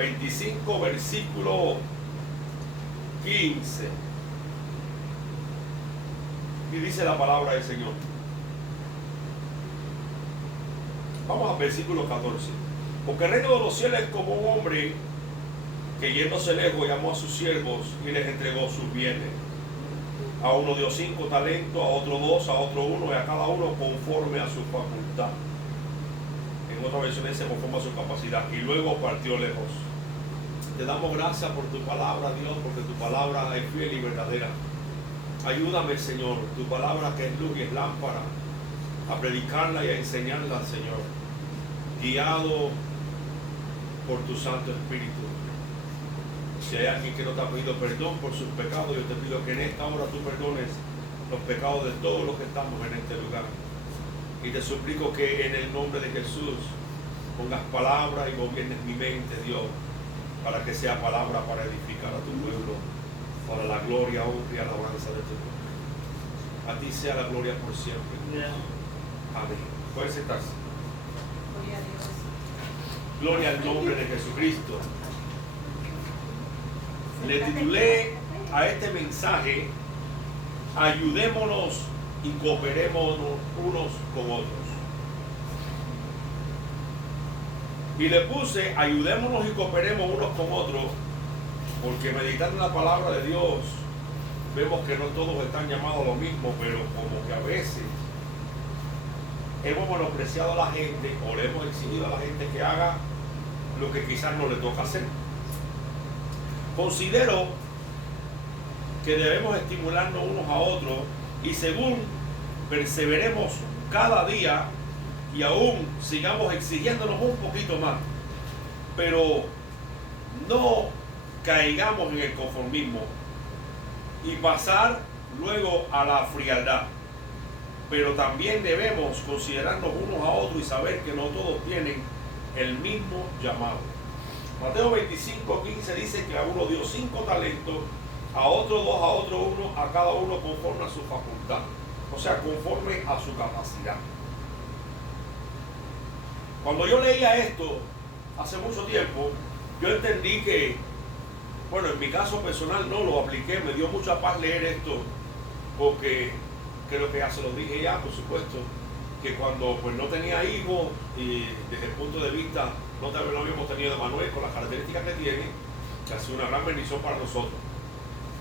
25, versículo 15. Y dice la palabra del Señor. Vamos al versículo 14. Porque el reino de los cielos es como un hombre que yéndose lejos llamó a sus siervos y les entregó sus bienes. A uno dio 5 talentos, a otro 2, a otro 1, y a cada uno conforme a su facultad. En otras versiones se conforma a su capacidad. Y luego partió lejos. Te damos gracias por tu palabra, Dios, porque tu palabra es fiel y verdadera. Ayúdame, Señor, tu palabra que es luz y es lámpara, a predicarla y a enseñarla, Señor, guiado por tu Santo Espíritu. Si hay alguien que no te ha pedido perdón por sus pecados, yo te pido que en esta hora tú perdones los pecados de todos los que estamos en este lugar. Y te suplico que en el nombre de Jesús pongas palabra y gobiernes mi mente, Dios, para que sea palabra para edificar a tu pueblo, para la gloria, honra y alabanza de tu nombre. A ti sea la gloria por siempre. Amén. Puedes sentarse. Gloria a Dios. Gloria al nombre de Jesucristo. Le titulé a este mensaje: ayudémonos y cooperemos unos con otros. Y le puse ayudémonos y cooperemos unos con otros, porque meditando en la palabra de Dios vemos que no todos están llamados a lo mismo, pero como que a veces hemos menospreciado a la gente o le hemos exigido a la gente que haga lo que quizás no le toca hacer. Considero que debemos estimularnos unos a otros, y según perseveremos cada día y aún sigamos exigiéndonos un poquito más, pero no caigamos en el conformismo y pasar luego a la frialdad. Pero también debemos considerarnos unos a otros y saber que no todos tienen el mismo llamado. Mateo 25, 15 dice que a uno dio 5 talentos, a otro 2, a otro 1, a cada uno conforme a su facultad. O sea, conforme a su capacidad. Cuando yo leía esto hace mucho tiempo, yo entendí que, bueno, en mi caso personal no lo apliqué, me dio mucha paz leer esto, porque creo que ya se lo dije ya, por supuesto, que cuando pues no tenía hijos, y desde el punto de vista, no habíamos tenido de Manuel con las características que tiene, que ha sido una gran bendición para nosotros,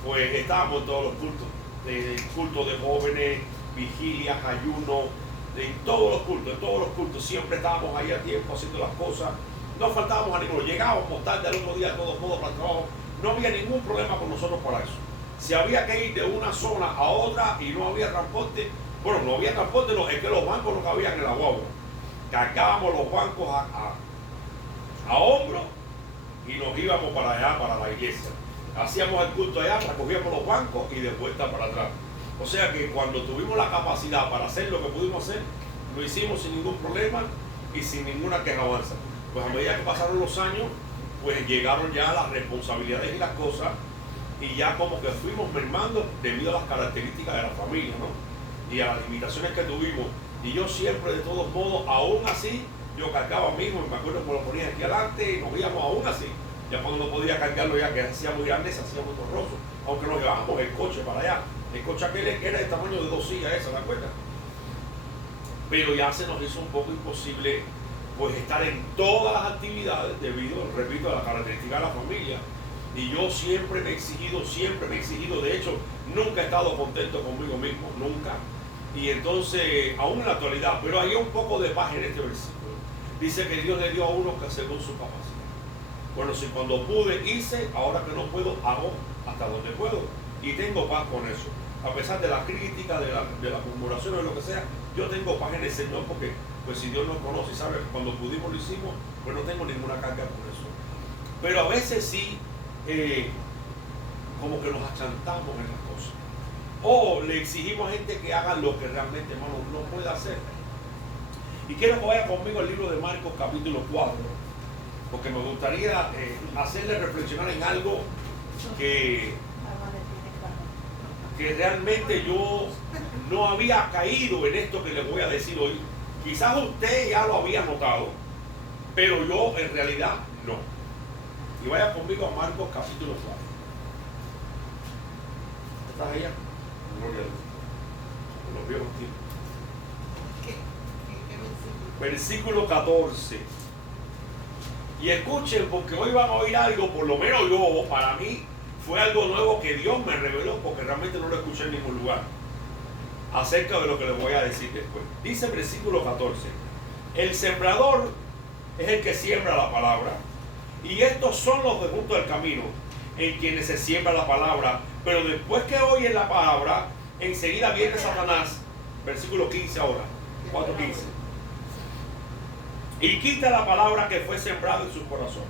pues estábamos en todos los cultos, cultos de jóvenes, vigilias, ayunos, en todos los cultos, siempre estábamos ahí a tiempo haciendo las cosas, no faltábamos a ninguno, llegábamos tarde al otro día de todos modos para el trabajo, no había ningún problema con nosotros para eso. Si había que ir de una zona a otra y no había transporte, bueno, no había transporte, no, es que los bancos no cabían en la guagua. Cargábamos los bancos a hombros y nos íbamos para allá, para la iglesia. Hacíamos el culto allá, recogíamos los bancos y de vuelta para atrás. O sea que cuando tuvimos la capacidad para hacer lo que pudimos hacer, lo hicimos sin ningún problema y sin ninguna quejanza. Pues a medida que pasaron los años, pues llegaron ya las responsabilidades y las cosas, y ya como que fuimos mermando debido a las características de la familia, ¿no? Y a las limitaciones que tuvimos. Y yo siempre, de todos modos, aún así, yo cargaba mismo, me acuerdo que lo ponía aquí adelante y nos íbamos aún así. Ya cuando no podía cargarlo, ya que hacía muy grande, se hacía muy corroso, aunque nos llevábamos el coche para allá. El coche aquel era del tamaño de 2 sillas, esa, ¿te acuerdas? Pero ya se nos hizo un poco imposible pues estar en todas las actividades debido, repito, a la característica de la familia. Y yo siempre me he exigido, de hecho, nunca he estado contento conmigo mismo, nunca. Y entonces, aún en la actualidad, pero hay un poco de paz en este versículo. Dice que Dios le dio a uno que según su capacidad. Bueno, si cuando pude hice, ahora que no puedo, hago hasta donde puedo. Y tengo paz con eso. A pesar de la crítica, de la murmuración o de lo que sea, yo tengo paz en el Señor, porque pues si Dios nos conoce y sabe que cuando pudimos lo hicimos, pues no tengo ninguna carga por eso. Pero a veces sí, como que nos achantamos en las cosas. O le exigimos a gente que haga lo que realmente, hermano, no puede hacer. Y quiero que vaya conmigo al libro de Marcos capítulo 4, porque me gustaría hacerle reflexionar en algo que realmente yo no había caído en esto que les voy a decir hoy. Quizás usted ya lo había notado, pero yo en realidad no. Y vaya conmigo a Marcos capítulo 4. ¿Estás allá? Gloria a Dios. Los viejos tiempos. ¿Qué Versículo 14. Y escuchen, porque hoy van a oír algo, por lo menos yo, para mí, fue algo nuevo que Dios me reveló, porque realmente no lo escuché en ningún lugar, acerca de lo que les voy a decir después. Dice el versículo 14: el sembrador es el que siembra la palabra, y estos son los de junto al camino, en quienes se siembra la palabra, pero después que oyen la palabra, enseguida viene Satanás, versículo 15 ahora, 4:15, y quita la palabra que fue sembrada en su corazón.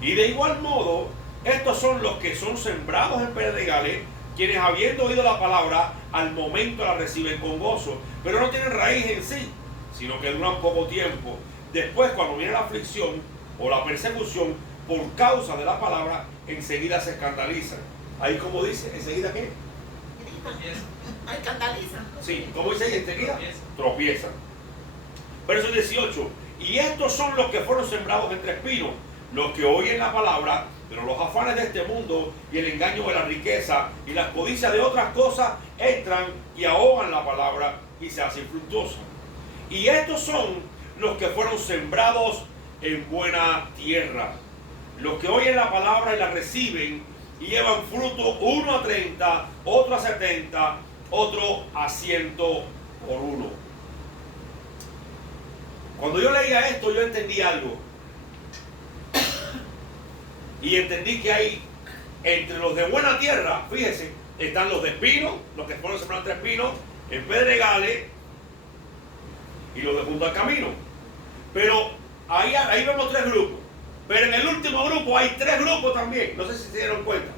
Y de igual modo, estos son los que son sembrados en pedregales, quienes habiendo oído la palabra, al momento la reciben con gozo, pero no tienen raíz en sí, sino que duran poco tiempo. Después, cuando viene la aflicción o la persecución por causa de la palabra, enseguida se escandalizan. Ahí, como dice, ¿enseguida qué? escandalizan? Sí, ¿cómo dice ahí? Enseguida tropiezan. Verso 18: y estos son los que fueron sembrados entre espinos, los que oyen la palabra, pero los afanes de este mundo y el engaño de la riqueza y las codicias de otras cosas entran y ahogan la palabra y se hacen infructuosa. Y estos son los que fueron sembrados en buena tierra, los que oyen la palabra y la reciben y llevan fruto, uno a 30, otro a 70, otro a 100 por uno. Cuando yo leía esto, yo entendí algo. Y entendí que hay entre los de buena tierra, fíjese, están los de espinos, los que fueron sembrados entre espinos, en pedregales, y los de junto al camino. Pero ahí vemos tres grupos. Pero en el último grupo hay tres grupos también. No sé si se dieron cuenta.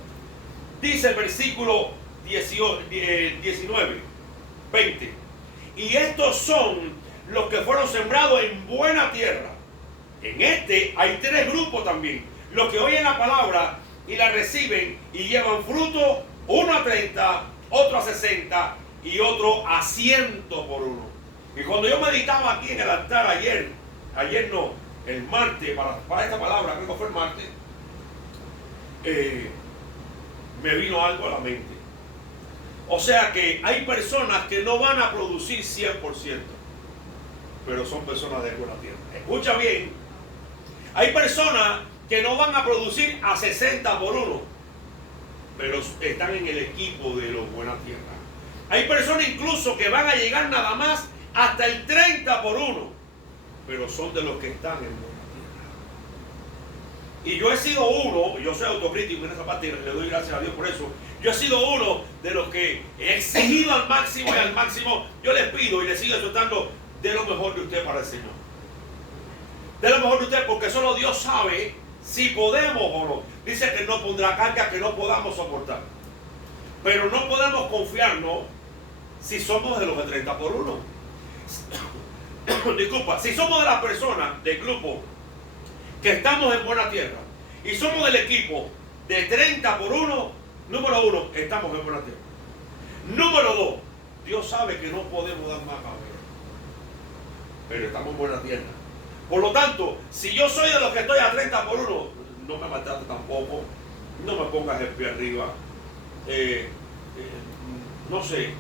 Dice el versículo 19, 20. Y estos son los que fueron sembrados en buena tierra. En este hay tres grupos también. Los que oyen la palabra y la reciben y llevan fruto, uno a 30, otro a 60 y otro a 100 por uno. Y cuando yo meditaba aquí en el altar ayer no, el martes, para esta palabra, creo que fue el martes, me vino algo a la mente. O sea que hay personas que no van a producir 100%, pero son personas de buena tierra. Escucha bien, hay personas que no van a producir a 60 por uno, pero están en el equipo de los buena tierra. Hay personas incluso que van a llegar nada más hasta el 30 por uno, pero son de los que están en buena tierra. Y yo he sido uno, yo soy autocrítico en esa parte, le doy gracias a Dios por eso. Yo he sido uno de los que he exigido al máximo y al máximo. Yo les pido y les sigo exhortando de lo mejor de usted para el Señor. De lo mejor de usted, porque solo Dios sabe si podemos o no. Dice que no pondrá cargas que no podamos soportar. Pero no podemos confiarnos si somos de los de 30 por 1. Disculpa, si somos de las personas del grupo que estamos en buena tierra y somos del equipo de 30 por 1, número 1, estamos en buena tierra. Número 2, Dios sabe que no podemos dar más cabeza, pero estamos en buena tierra. Por lo tanto, si yo soy de los que estoy a 30 por 1, no me maltrate tampoco, no me pongas el pie arriba, no sé,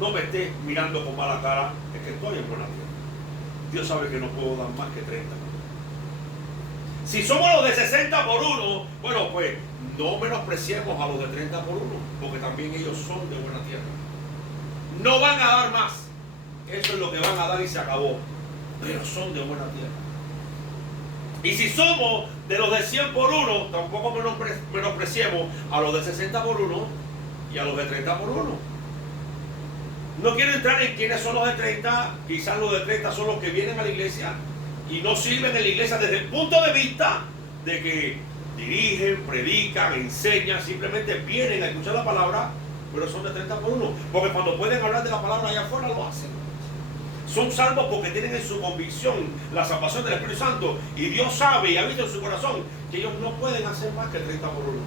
no me estés mirando con mala cara, es que estoy en buena tierra. Dios sabe que no puedo dar más que 30. Si somos los de 60 por 1, bueno, pues no menospreciemos a los de 30 por 1, porque también ellos son de buena tierra. No van a dar más, eso es lo que van a dar y se acabó, pero son de buena tierra. Y si somos de los de 100 por 1, tampoco menospreciemos a los de 60 por 1 y a los de 30 por 1. No quiero entrar en quiénes son los de 30, quizás los de 30 son los que vienen a la iglesia y no sirven en la iglesia desde el punto de vista de que dirigen, predican, enseñan, simplemente vienen a escuchar la palabra, pero son de 30 por 1, porque cuando pueden hablar de la palabra allá afuera lo hacen. Son salvos porque tienen en su convicción la salvación del Espíritu Santo, y Dios sabe y ha visto en su corazón que ellos no pueden hacer más que 30 por 1.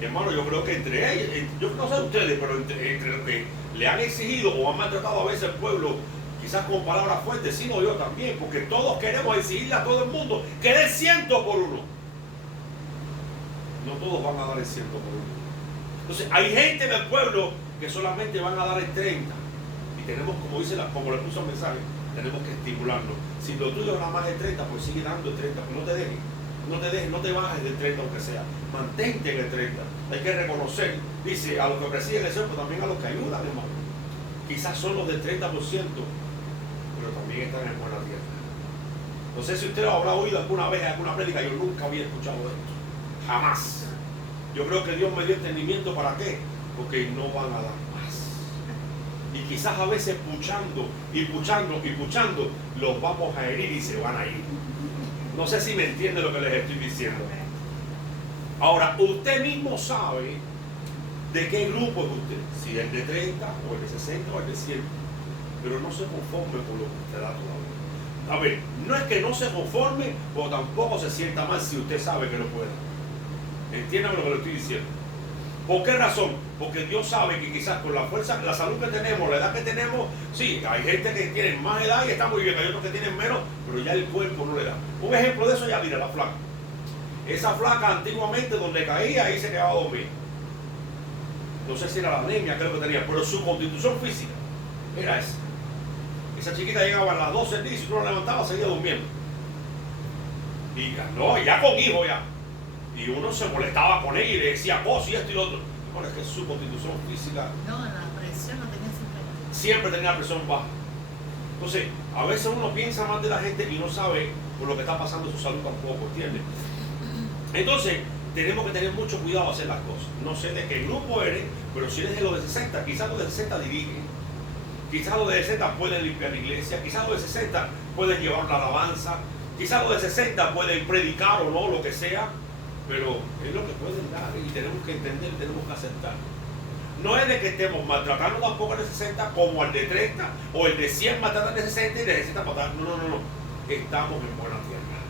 Y hermano, yo creo que entre ellos, yo no sé ustedes, pero entre los que le han exigido o han maltratado a veces al pueblo, quizás con palabras fuertes, sino yo también, porque todos queremos exigirle a todo el mundo querer 100 por 1. No todos van a dar el 100%. Entonces, hay gente en el pueblo que solamente van a dar el 30%. Y tenemos, como dice, como le puso el mensaje, tenemos que estimularlo. Si lo tuyo es nada más el 30%, pues sigue dando el 30%. Pues no te dejes. No te bajes del 30 aunque sea. Mantente en el 30. Hay que reconocer, dice, a los que persiguen el Señor, pero también a los que ayudan, hermano. Quizás son los del 30%, pero también están en buena tierra. No sé si usted habrá oído alguna vez alguna prédica, yo nunca había escuchado esto. Jamás. Yo creo que Dios me dio entendimiento. ¿Para qué? Porque no van a dar más. Y quizás a veces puchando, los vamos a herir y se van a ir. No sé si me entiende lo que les estoy diciendo. Ahora, usted mismo sabe de qué grupo es usted. Si es de 30, o el de 60, o el de 100. Pero no se conforme con lo que usted da todavía. A ver, no es que no se conforme, o tampoco se sienta mal si usted sabe que no puede. Entiéndame lo que le estoy diciendo. ¿Por qué razón? Porque Dios sabe que quizás con la fuerza, la salud que tenemos, la edad que tenemos, sí, hay gente que tiene más edad y está muy bien, hay otros que tienen menos, pero ya el cuerpo no le da. Un ejemplo de eso, ya mira, la flaca. Esa flaca antiguamente donde caía, ahí se quedaba a dormir. No sé si era la anemia, creo que tenía, pero su constitución física era esa. Esa chiquita llegaba a las 12 del día y si tú la levantabas seguía durmiendo. Y no, ya con hijo ya. Y uno se molestaba con ella y le decía cosas y esto y lo otro. Bueno, es que su constitución física... No, la presión no tenía siempre tenía la presión baja. Entonces, a veces uno piensa más de la gente y no sabe por lo que está pasando en su salud tampoco, ¿entiendes? Entonces, tenemos que tener mucho cuidado a hacer las cosas. No sé de qué grupo eres, pero si eres de los de 60, quizás los de 60 dirigen. Quizás los de 60 pueden limpiar la iglesia, quizás los de 60 pueden llevar la alabanza, quizás los de 60 pueden predicar o no, lo que sea. Pero es lo que pueden dar y tenemos que entender, tenemos que aceptar. No es de que estemos maltratando tampoco al de 60 como al de 30 o el de 100 maltrata al de 60 y el de 60 matar. No. Estamos en buena tierra.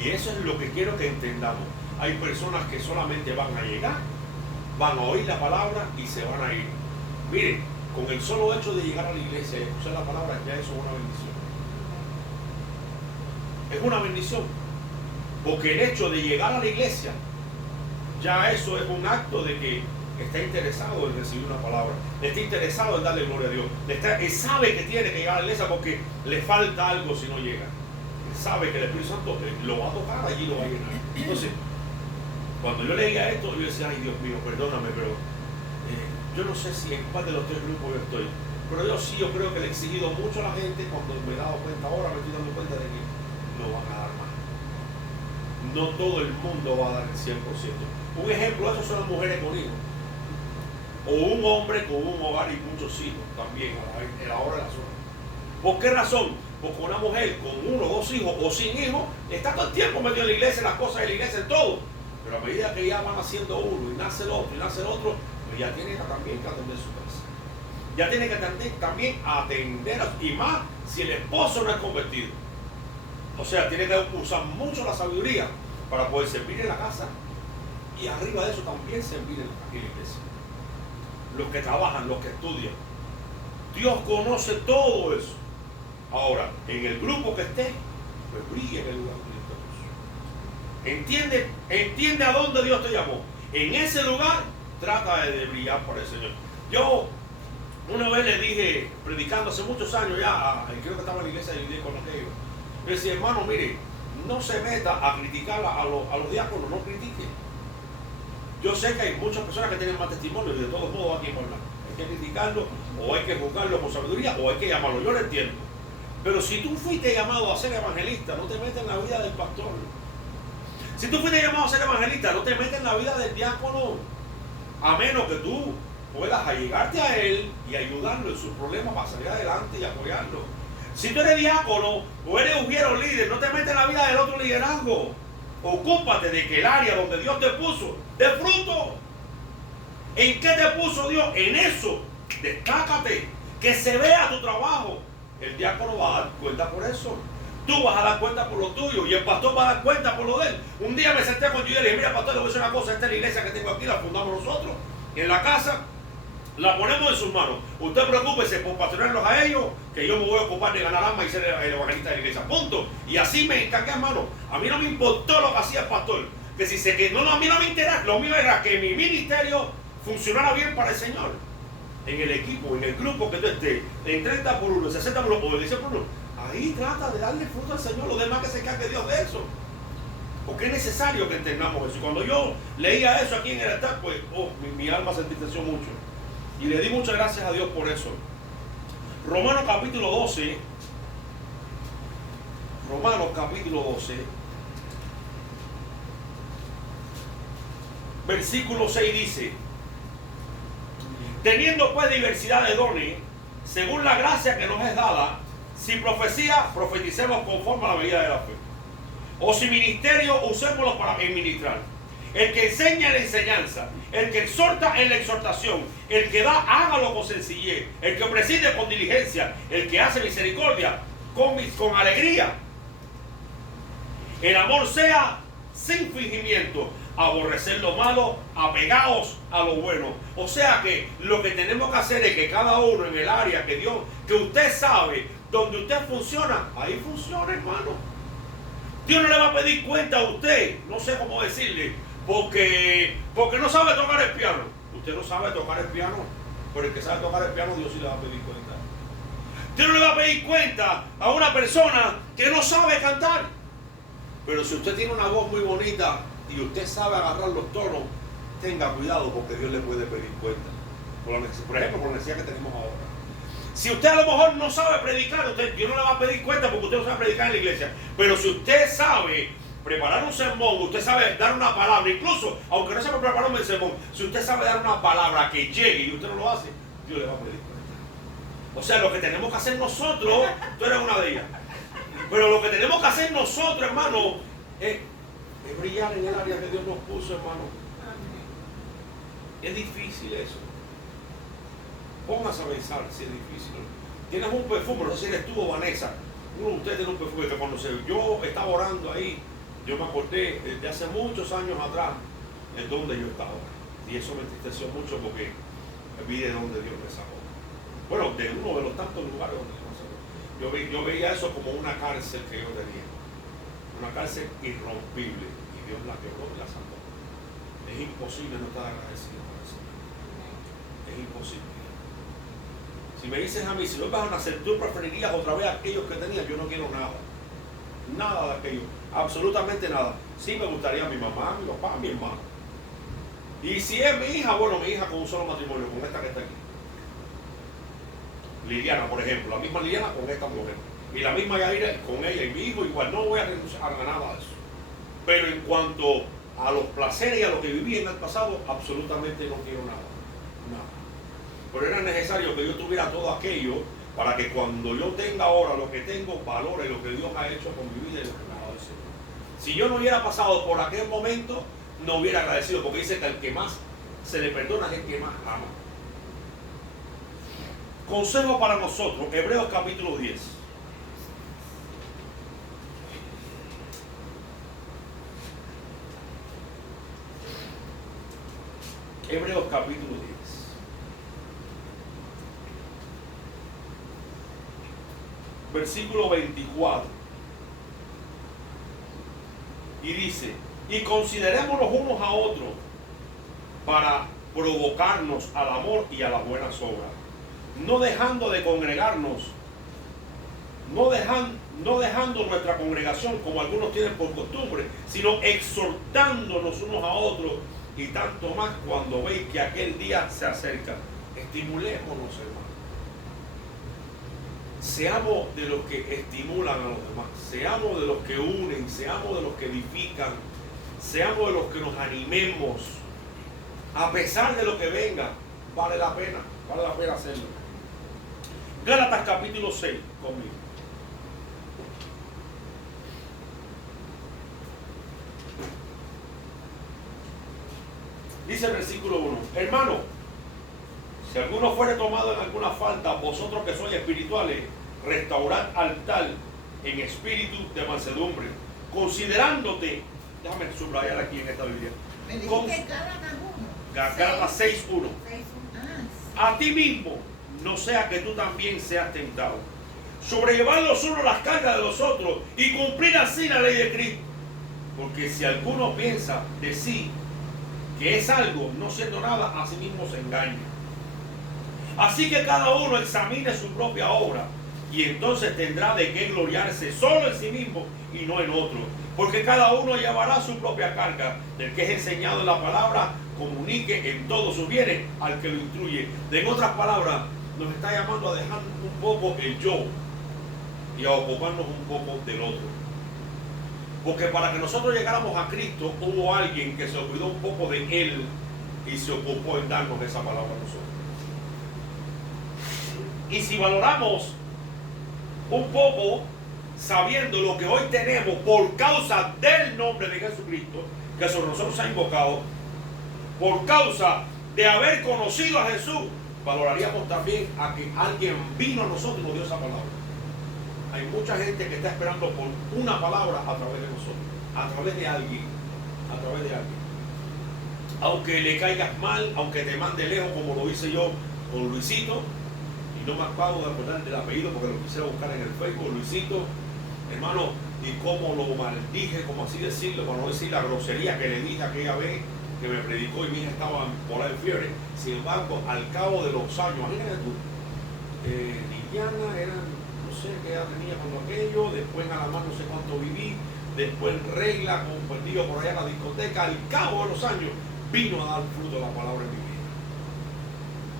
Y eso es lo que quiero que entendamos. Hay personas que solamente van a llegar, van a oír la palabra y se van a ir. Miren, con el solo hecho de llegar a la iglesia y escuchar la palabra, ya eso es una bendición. Es una bendición. Porque el hecho de llegar a la iglesia, ya eso es un acto de que está interesado en recibir una palabra, está interesado en darle gloria a Dios, él sabe que tiene que llegar a la iglesia porque le falta algo si no llega. Él sabe que el Espíritu Santo lo va a tocar, allí lo va a llenar. Entonces, cuando yo leía esto, yo decía, ay Dios mío, perdóname, pero yo no sé si en cuál de los tres grupos yo estoy. Pero yo creo que le he exigido mucho a la gente cuando me he dado cuenta, ahora me estoy dando cuenta de que no van a dar más. No todo el mundo va a dar el 100%. Un ejemplo de eso son las mujeres con hijos. O un hombre con un hogar y muchos hijos también a la hora de las horas. ¿Por qué razón? Porque una mujer con 1 o 2 hijos o sin hijos está todo el tiempo metido en la iglesia, en las cosas de la iglesia, en todo. Pero a medida que ya van haciendo uno y nace el otro, pues ya tiene también que atender su casa. Ya tiene que también atender, y más si el esposo no es convertido. O sea, tiene que usar mucho la sabiduría para poder servir en la casa y arriba de eso también servir en la iglesia. Los que trabajan, los que estudian. Dios conoce todo eso. Ahora, en el grupo que esté, pues brille en el lugar donde Dios te puso. Entiende a dónde Dios te llamó. En ese lugar, trata de brillar por el Señor. Yo una vez le dije, predicando hace muchos años ya, creo que estaba en la iglesia y con aquello. Le decía, hermano, mire, no se meta a criticar a los diáconos, no critique. Yo sé que hay muchas personas que tienen más testimonio y de todos modos aquí en hablar. Hay que criticarlo, o hay que juzgarlo con sabiduría, o hay que llamarlo. Yo lo entiendo. Pero si tú fuiste llamado a ser evangelista, no te metas en la vida del pastor. Si tú fuiste llamado a ser evangelista, no te metas en la vida del diácono. A menos que tú puedas allegarte a él y ayudarlo en sus problemas para salir adelante y apoyarlo. Si tú eres diácono o eres ujiero líder, no te metas en la vida del otro liderazgo. Ocúpate de que el área donde Dios te puso dé fruto. ¿En qué te puso Dios? En eso. Destácate. Que se vea tu trabajo. El diácono va a dar cuenta por eso. Tú vas a dar cuenta por lo tuyo y el pastor va a dar cuenta por lo de él. Un día me senté con yo y le dije, mira pastor, le voy a decir una cosa, esta es la iglesia que tengo aquí, la fundamos nosotros. Y en la casa la ponemos en sus manos. Usted preocúpese por pastorearlos a ellos, que yo me voy a ocupar de ganar alma y ser el evangelista de la iglesia. Punto. Y así me encargué, hermano. A mí no me importó lo que hacía el pastor. que si se quedó, no, a mí no me interesa, lo mío era que mi ministerio funcionara bien para el Señor. En el equipo, en el grupo que tú estés, en 30 por 1, 60 por 1 o 10 por 1, ahí trata de darle fruto al Señor, lo demás que se cargue Dios de eso. Porque es necesario que entendamos eso. Y cuando yo leía eso aquí en el altar, pues mi alma se entristeció mucho. Y le di muchas gracias a Dios por eso. Romanos capítulo 12. Romanos capítulo 12. Versículo 6 dice: teniendo pues diversidad de dones, según la gracia que nos es dada, si profecía, profeticemos conforme a la medida de la fe. O si ministerio, usémoslo para ministrar. El que enseña en la enseñanza, el que exhorta en la exhortación, el que da, hágalo con sencillez, el que preside con diligencia, el que hace misericordia con alegría. El amor sea sin fingimiento, aborrecer lo malo, apegaos a lo bueno. O sea que lo que tenemos que hacer es que cada uno en el área que Dios, que usted sabe, donde usted funciona, ahí funciona, hermano. Dios no le va a pedir cuenta a usted, no sé cómo decirle, porque no sabe tocar el piano. Usted no sabe tocar el piano, pero el que sabe tocar el piano, Dios sí le va a pedir cuenta. Dios no le va a pedir cuenta a una persona que no sabe cantar. Pero si usted tiene una voz muy bonita y usted sabe agarrar los tonos, tenga cuidado porque Dios le puede pedir cuenta. Por ejemplo, por la necesidad que tenemos ahora. Si usted a lo mejor no sabe predicar, Dios no le va a pedir cuenta porque usted no sabe predicar en la iglesia. Pero si usted sabe preparar un sermón, usted sabe dar una palabra, incluso aunque no sepa preparar un sermón, si usted sabe dar una palabra que llegue y usted no lo hace, Dios le va a pedir cuenta. O sea, lo que tenemos que hacer nosotros, tú eres una de ellas, pero lo que tenemos que hacer nosotros, hermano, es brillar en el área que Dios nos puso, hermano. Es difícil eso. Póngase a pensar si es difícil. Tienes un perfume, no sé si eres tú o Vanessa. Uno de ustedes tiene un perfume que cuando yo estaba orando ahí, yo me acordé de hace muchos años atrás en donde yo estaba. Y eso me entristeció mucho porque vi de donde Dios me sacó. Bueno, de uno de los tantos lugares donde Dios me sacó. Yo veía eso como una cárcel que yo tenía. Una cárcel irrompible. Y Dios la quebró y la sacó. Es imposible no estar agradecido por eso. Es imposible. Si me dices a mí, si no vas a nacer, tú preferirías otra vez aquellos que tenías. Yo no quiero nada. Nada de aquello. Absolutamente nada. Sí me gustaría mi mamá, mi papá, mi hermano. Y si es mi hija, bueno, mi hija con un solo matrimonio, con esta que está aquí. Liliana, por ejemplo. La misma Liliana con esta mujer. Y la misma Yaira con ella y mi hijo igual. No voy a renunciar a nada de eso. Pero en cuanto a los placeres y a lo que viví en el pasado, absolutamente no quiero nada. Nada. Pero era necesario que yo tuviera todo aquello para que cuando yo tenga ahora lo que tengo, valore lo que Dios ha hecho con mi vida y lo que me ha dado el Señor. Si yo no hubiera pasado por aquel momento, no hubiera agradecido, porque dice que al que más se le perdona es el que más ama. Consejo para nosotros, Hebreos capítulo 10. Hebreos capítulo 10. Versículo 24. Y dice: y consideremos los unos a otros para provocarnos al amor y a las buenas obras, no dejando de congregarnos, no dejando nuestra congregación como algunos tienen por costumbre, sino exhortándonos unos a otros, y tanto más cuando veis que aquel día se acerca. Estimulémonos, hermanos. Seamos de los que estimulan a los demás, seamos de los que unen, seamos de los que edifican, seamos de los que nos animemos. A pesar de lo que venga, vale la pena hacerlo. Gálatas capítulo 6, conmigo. Dice el versículo 1: hermano, si alguno fuere tomado en alguna falta, vosotros que sois espirituales, restaurad al tal en espíritu de mansedumbre, considerándote, déjame subrayar aquí en esta Biblia. Me dijiste Gálatas 6:1. A ti mismo, no sea que tú también seas tentado. Sobrellevad los unos las cargas de los otros y cumplir así la ley de Cristo. Porque si alguno piensa de sí que es algo, no siendo nada, a sí mismo se engaña. Así que cada uno examine su propia obra, y entonces tendrá de qué gloriarse solo en sí mismo y no en otro. Porque cada uno llevará su propia carga. Del que es enseñado en la palabra, comunique en todos sus bienes al que lo instruye. En otras palabras, nos está llamando a dejar un poco el yo y a ocuparnos un poco del otro. Porque para que nosotros llegáramos a Cristo, hubo alguien que se olvidó un poco de Él y se ocupó en darnos esa palabra a nosotros. Y si valoramos un poco, sabiendo lo que hoy tenemos por causa del nombre de Jesucristo, que sobre nosotros se ha invocado, por causa de haber conocido a Jesús, valoraríamos también a que alguien vino a nosotros y nos dio esa palabra. Hay mucha gente que está esperando por una palabra a través de nosotros, a través de alguien, a través de alguien. Aunque le caigas mal, aunque te mande lejos, como lo hice yo con Luisito, y no me acabo de acordar del apellido porque lo quisiera buscar en el Facebook, Luisito, hermano, y cómo lo maldije, como así decirlo, para no decir la grosería que le dije aquella vez que me predicó y mi hija estaba por la fiebre. Sin embargo, al cabo de los años, imagínate tú, Liliana era, no sé qué edad tenía cuando aquello, después a la más no sé cuánto viví, después Regla, convertido por allá en la discoteca, al cabo de los años, vino a dar fruto la palabra en mi vida.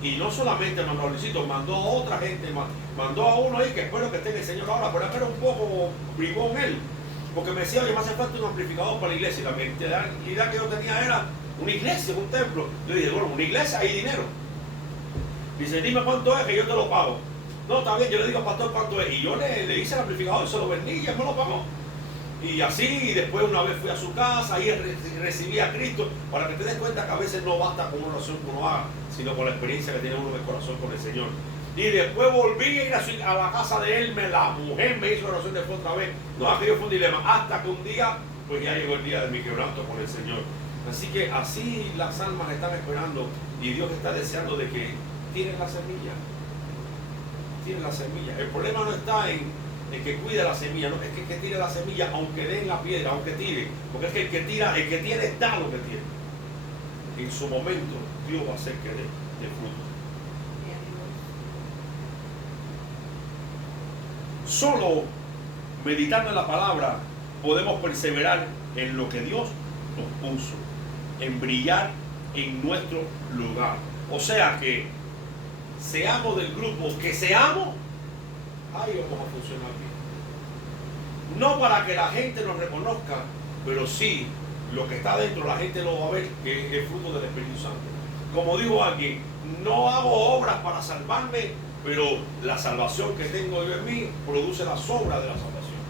Y no solamente mandó a Luisito, mandó a otra gente más. Mandó a uno ahí que espero que esté en el Señor ahora, pero era un poco bribón él. Porque me decía, oye, me hace falta un amplificador para la iglesia. Y la mentalidad que yo tenía era una iglesia, un templo. Yo dije, bueno, una iglesia hay dinero. Dice, dime cuánto es que yo te lo pago. No, está bien, yo le digo al pastor cuánto es. Y yo le hice el amplificador, se lo vendí y él me lo pagó. Y así, y después una vez fui a su casa y recibí a Cristo, para que te des cuenta que a veces no basta con una oración que uno haga, sino con la experiencia que tiene uno de corazón con el Señor. Y después volví a ir a la casa de él, la mujer me hizo oración después otra vez. No, aquello fue un dilema, hasta que un día, pues ya llegó el día de mi quebranto con el Señor. Así que así las almas están esperando y Dios está deseando de que tiren la semilla. Tiren la semilla. El problema no está en que cuide la semilla, no, es que tire la semilla aunque dé en la piedra, aunque tire, porque es que el que tiene da lo que tiene. En su momento Dios va a hacer que dé fruto. Solo meditando en la palabra podemos perseverar en lo que Dios nos puso, en brillar en nuestro lugar. O sea que seamos del grupo que seamos, ahí vamos a funcionar bien. No para que la gente nos reconozca, pero sí lo que está dentro, la gente lo va a ver, que es el fruto del Espíritu Santo. Como dijo alguien, no hago obras para salvarme, pero la salvación que tengo yo en mí produce las obras de la salvación.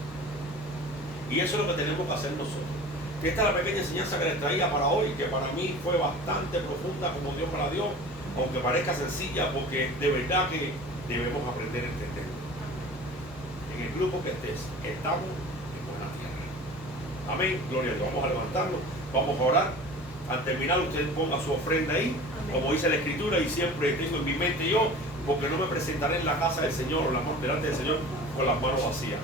Y eso es lo que tenemos que hacer nosotros. Esta es la pequeña enseñanza que les traía para hoy, que para mí fue bastante profunda como Dios me la dio, aunque parezca sencilla, porque de verdad que debemos aprender a entenderlo. En el grupo que estés, estamos en buena tierra. Amén, gloria a Dios. Vamos a levantarnos, vamos a orar. Al terminar usted ponga su ofrenda ahí. Amén. Como dice la Escritura, y siempre tengo en mi mente yo, porque no me presentaré en la casa del Señor o delante del Señor con las manos vacías.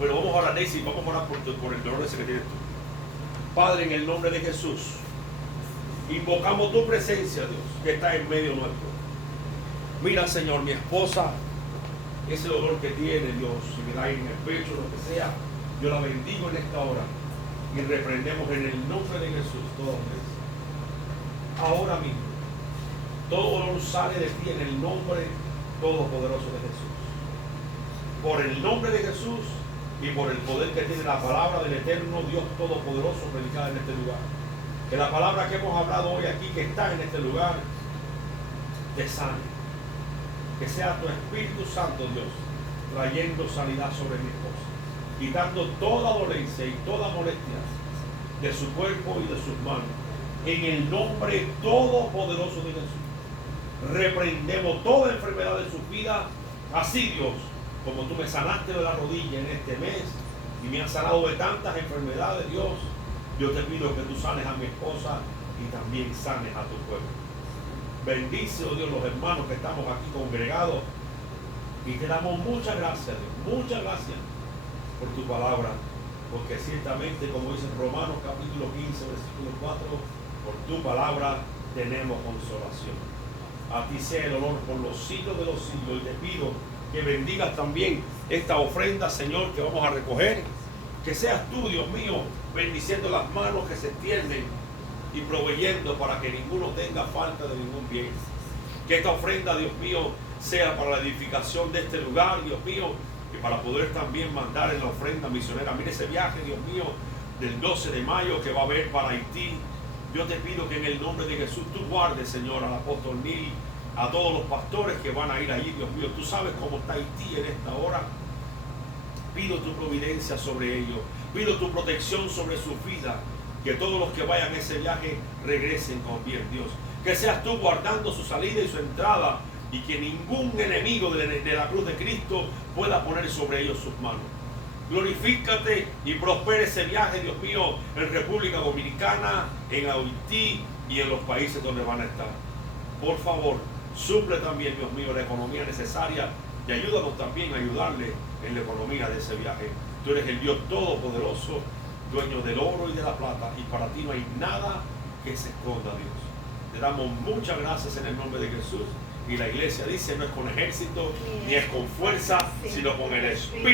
Pero vamos a orar, Daisy, vamos a orar por el dolor ese que tienes tú. Padre, en el nombre de Jesús, invocamos tu presencia, Dios, que está en medio nuestro. Mira, Señor, mi esposa, ese dolor que tiene, Dios, si me da en el pecho, lo que sea, yo la bendigo en esta hora y reprendemos en el nombre de Jesús todo eso. Ahora mismo, todo dolor sale de ti en el nombre todopoderoso de Jesús. Por el nombre de Jesús y por el poder que tiene la palabra del eterno Dios todopoderoso predicada en este lugar. Que la palabra que hemos hablado hoy aquí, que está en este lugar, te sane. Que sea tu Espíritu Santo, Dios, trayendo sanidad sobre mi esposa, quitando toda dolencia y toda molestia de su cuerpo y de sus manos. En el nombre todopoderoso de Jesús, reprendemos toda enfermedad de su vida. Así, Dios, como tú me sanaste de la rodilla en este mes y me has sanado de tantas enfermedades, Dios, yo te pido que tú sanes a mi esposa y también sanes a tu pueblo. Bendice, oh Dios, los hermanos que estamos aquí congregados y te damos muchas gracias, Dios, muchas gracias por tu palabra porque ciertamente, como dice Romanos capítulo 15, versículo 4, por tu palabra tenemos consolación. A ti sea el honor por los siglos de los siglos, y te pido que bendigas también esta ofrenda, Señor, que vamos a recoger, que seas tú, Dios mío, bendiciendo las manos que se extienden y proveyendo para que ninguno tenga falta de ningún bien. Que esta ofrenda, Dios mío, sea para la edificación de este lugar, Dios mío, y para poder también mandar en la ofrenda misionera. Mire ese viaje, Dios mío, del 12 de mayo que va a haber para Haití. Yo te pido que en el nombre de Jesús tú guardes, Señor, al apóstol Nil, a todos los pastores que van a ir allí, Dios mío. Tú sabes cómo está Haití en esta hora. Pido tu providencia sobre ellos. Pido tu protección sobre su vida. Que todos los que vayan a ese viaje regresen con bien, Dios. Que seas tú guardando su salida y su entrada, y que ningún enemigo de la cruz de Cristo pueda poner sobre ellos sus manos. Glorifícate y prospere ese viaje, Dios mío, en República Dominicana, en Haití y en los países donde van a estar. Por favor, suple también, Dios mío, la economía necesaria y ayúdanos también a ayudarle en la economía de ese viaje. Tú eres el Dios todopoderoso, dueño del oro y de la plata, y para ti no hay nada que se esconda, Dios. Te damos muchas gracias en el nombre de Jesús. Y la iglesia dice, no es con ejército ni es con fuerza, sino con el Espíritu.